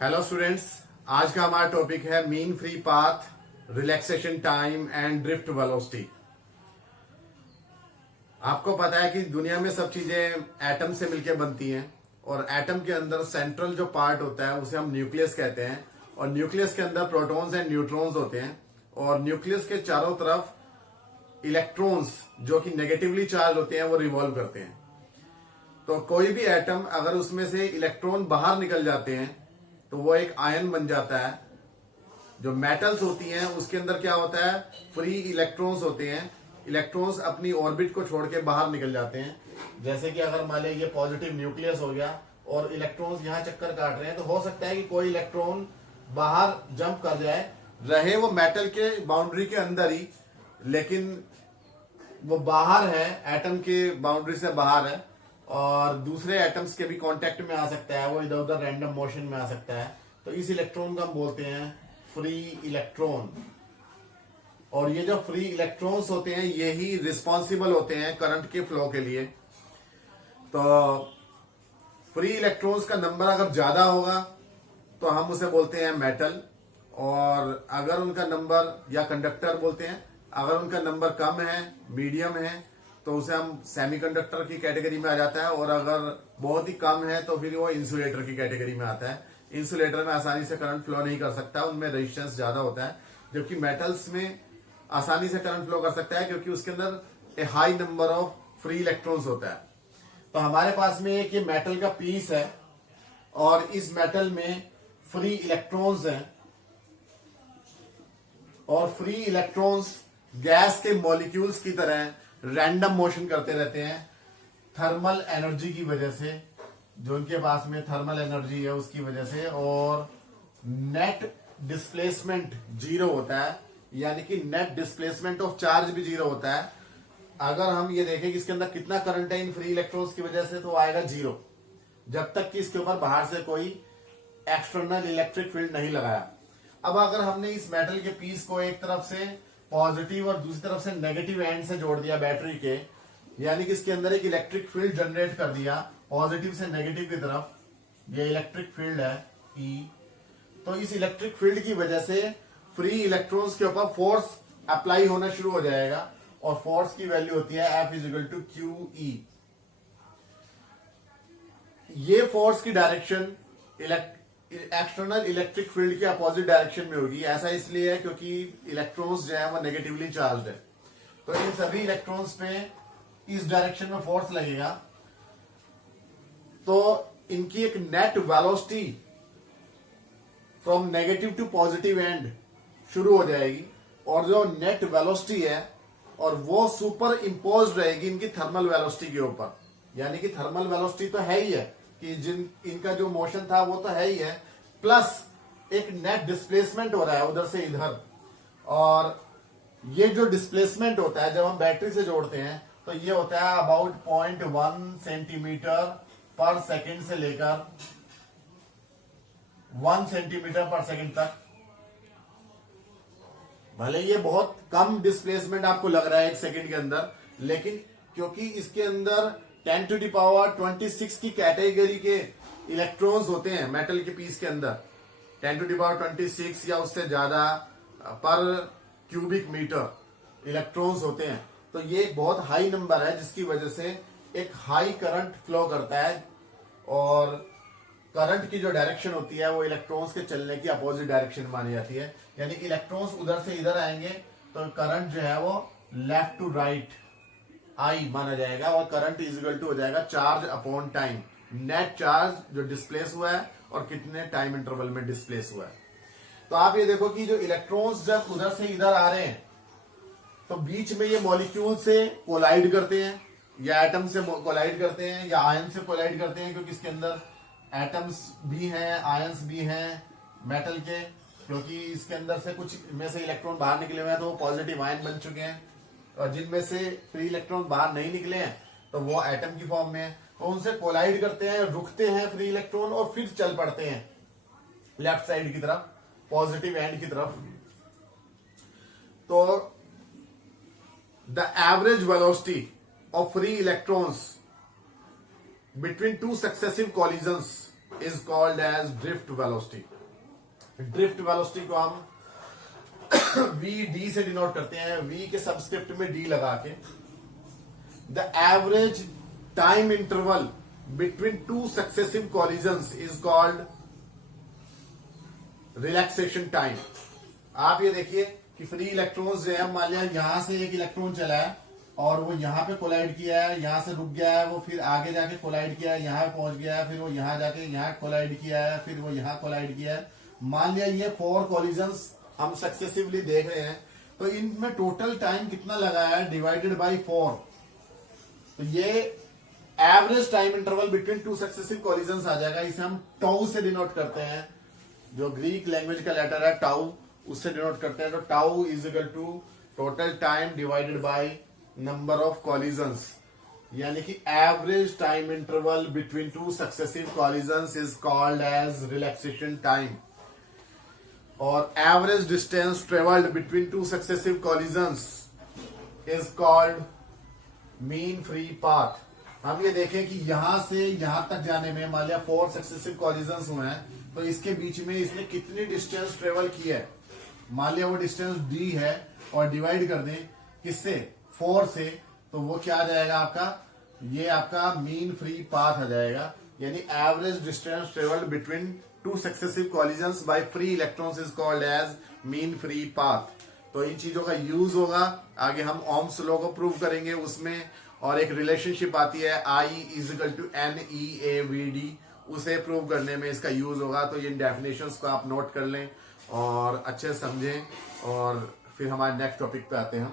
Hello students, आज का हमारा टॉपिक है mean free path, relaxation time and drift velocity. आपको पता है कि दुनिया में सब चीजें एटम से मिलकर बनती हैं और एटम के अंदर सेंट्रल जो पार्ट होता है उसे हम न्यूक्लियस कहते हैं और न्यूक्लियस के अंदर प्रोटॉन्स एंड न्यूट्रॉन्स होते हैं और न्यूक्लियस के चारों तरफ इलेक्ट्रॉन्स जो कि नेगेटिवली चार्ज होते हैं वो रिवॉल्व करते हैं। तो कोई भी एटम अगर उसमें से इलेक्ट्रॉन बाहर निकल जाते हैं तो वो एक आयन बन जाता है। जो मेटल्स होती हैं उसके अंदर क्या होता है, फ्री इलेक्ट्रॉन्स होते हैं। इलेक्ट्रॉन्स अपनी ऑर्बिट को छोड़ के बाहर निकल जाते हैं। जैसे कि अगर मान लीजिए ये पॉजिटिव न्यूक्लियस हो गया और इलेक्ट्रॉन्स यहाँ चक्कर काट रहे हैं तो हो सकता है कि कोई इलेक्ट्रॉन बाहर जंप कर जाए, रहे वो मेटल के बाउंड्री के अंदर ही, लेकिन वो बाहर है, एटम के बाउंड्री से बाहर है और दूसरे एटम्स के भी कांटेक्ट में आ सकता है, वो इधर उधर रैंडम मोशन में आ सकता है। तो इस इलेक्ट्रॉन को हम बोलते हैं फ्री इलेक्ट्रॉन। और ये जो फ्री इलेक्ट्रॉन्स होते हैं यही रिस्पॉन्सिबल होते हैं करंट के फ्लो के लिए। तो फ्री इलेक्ट्रॉन्स का नंबर अगर ज्यादा होगा तो हम उसे बोलते हैं मेटल, और अगर उनका नंबर, या कंडक्टर बोलते हैं, अगर उनका नंबर कम है, मीडियम है, तो उसे हम सेमीकंडक्टर की कैटेगरी में आ जाता है, और अगर बहुत ही कम है तो फिर वो इंसुलेटर की कैटेगरी में आता है। इंसुलेटर में आसानी से करंट फ्लो नहीं कर सकता, उनमें रेजिस्टेंस ज्यादा होता है, जबकि मेटल्स में आसानी से करंट फ्लो कर सकता है क्योंकि उसके अंदर a high number of free electrons होता है। तो हमारे पास में एक ये मेटल का पीस है और इस मेटल में फ्री इलेक्ट्रॉन्स हैं और फ्री इलेक्ट्रॉन्स गैस के मॉलिक्यूल्स की तरह रैंडम मोशन करते रहते हैं थर्मल एनर्जी की वजह से, जो उनके पास में थर्मल एनर्जी है उसकी वजह से, और नेट डिस्प्लेसमेंट जीरो होता है, यानी कि नेट डिस्प्लेसमेंट ऑफ चार्ज भी जीरो होता है। अगर हम ये देखें कि इसके अंदर कितना करंट है इन फ्री इलेक्ट्रॉन्स की वजह से, तो आएगा जीरो, जब तक कि इसके ऊपर बाहर से कोई एक्सटर्नल इलेक्ट्रिक फील्ड नहीं लगाया। अब अगर हमने इस मेटल के पीस को एक तरफ से पॉजिटिव और दूसरी तरफ से नेगेटिव एंड से जोड़ दिया बैटरी के, यानी कि इसके अंदर एक इलेक्ट्रिक फील्ड जनरेट कर दिया पॉजिटिव से नेगेटिव की तरफ, ये इलेक्ट्रिक फील्ड है E। तो इस इलेक्ट्रिक फील्ड की वजह से फ्री इलेक्ट्रॉन्स के ऊपर फोर्स अप्लाई होना शुरू हो जाएगा और फोर्स की वैल्यू होती है F=QE। ये फोर्स की डायरेक्शन एक्सटर्नल इलेक्ट्रिक फील्ड के अपोजिट डायरेक्शन में होगी। ऐसा इसलिए है क्योंकि इलेक्ट्रॉन्स जो है वो नेगेटिवली चार्ज्ड है, तो इन सभी इलेक्ट्रॉन्स पे इस डायरेक्शन में फोर्स लगेगा, तो इनकी एक net velocity from negative to positive end शुरू हो जाएगी, और जो नेट वेलोसिटी है और वो सुपर इम्पोज रहेगी इनकी थर्मल वेलोसिटी के ऊपर। यानी कि थर्मल वेलोसिटी तो है ही है कि इनका जो मोशन था वो तो है ही है, प्लस एक नेट डिस्प्लेसमेंट हो रहा है उधर से इधर। और ये जो डिस्प्लेसमेंट होता है जब हम बैटरी से जोड़ते हैं तो ये होता है अबाउट 0.1 सेंटीमीटर पर सेकेंड से लेकर 1 सेंटीमीटर पर सेकेंड तक। भले ये बहुत कम डिस्प्लेसमेंट आपको लग रहा है एक सेकेंड के अंदर, लेकिन क्योंकि इसके अंदर 10⁻26 की कैटेगरी के इलेक्ट्रॉन्स होते हैं मेटल के पीस के अंदर, 10⁻26 या उससे ज्यादा पर क्यूबिक मीटर इलेक्ट्रॉन्स होते हैं, तो ये एक बहुत हाई नंबर है जिसकी वजह से एक हाई करंट फ्लो करता है, और करंट की जो डायरेक्शन होती है वो इलेक्ट्रॉन्स के चलने की अपोजिट डायरेक्शन मानी जाती है। यानी कि इलेक्ट्रॉन्स उधर से इधर आएंगे तो करंट जो है वो लेफ्ट टू राइट I माना जाएगा, और करंट इक्वल टू हो जाएगा charge upon time, net charge जो डिस्प्लेस हुआ है और कितने टाइम इंटरवल में डिस्प्लेस हुआ है। तो आप ये देखो कि जो इलेक्ट्रॉन्स जब उधर से इधर आ रहे हैं तो बीच में ये मॉलिक्यूल से कोलाइड करते हैं, या एटम से कोलाइड करते हैं, या आयन से कोलाइड करते हैं, क्योंकि इसके अंदर एटम्स भी हैं, आयंस भी हैं मेटल के, क्योंकि इसके अंदर से कुछ में से इलेक्ट्रॉन बाहर निकले हुए हैं तो वो पॉजिटिव आयन बन चुके हैं, और जिनमें से फ्री इलेक्ट्रॉन बाहर नहीं निकले हैं तो वो एटम की फॉर्म में है। तो उनसे कोलाइड करते हैं, रुकते हैं फ्री इलेक्ट्रॉन और फिर चल पड़ते हैं लेफ्ट साइड की तरफ, पॉजिटिव एंड की तरफ। तो the average velocity of free electrons between two successive collisions is called as drift velocity. Drift velocity को हम वी डी से डिनोट करते हैं, वी के सबस्क्रिप्ट में डी लगा के। The average time interval between two successive collisions is called relaxation time. आप ये देखिए कि फ्री इलेक्ट्रॉन्स जो है, मान लिया यहां से एक इलेक्ट्रॉन चला है और वो यहां पे कोलाइड किया है, यहां से रुक गया है, वो फिर आगे जाके कोलाइड किया है, यहां पहुंच गया है, फिर वो यहां जाके यहां कोलाइड किया है, फिर वो यहां कोलाइड किया है। मान लिया ये 4 कॉलिजन्स हम सक्सेसिवली देख रहे हैं, तो इनमें टोटल टाइम कितना लगा है डिवाइडेड बाई 4। तो ये average time interval between two successive collisions आ जाएगा। इसे हम टाउ से डिनोट करते हैं, जो ग्रीक लैंग्वेज का लेटर है टाउ, उससे डिनोट करते हैं। तो tau is equal to total time divided by number of collisions, यानी कि average time interval between two successive collisions is called as relaxation time. और average distance travelled between two successive collisions is called mean free path. हम ये देखें कि यहां से यहां तक जाने में मान लिया 4 सक्सेसिव कॉलिजन्स हुए हैं, तो इसके बीच में इसने कितनी डिस्टेंस ट्रेवल की है। मान लिया वो डिस्टेंस डी है और डिवाइड कर दें किससे, 4 से, तो वो क्या आ जाएगा आपका, ये आपका मीन फ्री पाथ आ जाएगा। यानी average distance travelled between two successive collisions by free electrons is called as mean free path. तो इन चीजों का यूज होगा आगे, हम ओम्स लॉ को प्रूव करेंगे उसमें। और एक रिलेशनशिप आती है I is equal to n e A v d, उसे प्रूव करने में इसका यूज होगा। तो इन डेफिनेशंस को आप नोट कर लें और अच्छे से समझें, और फिर हमारे नेक्स्ट टॉपिक पे आते हैं।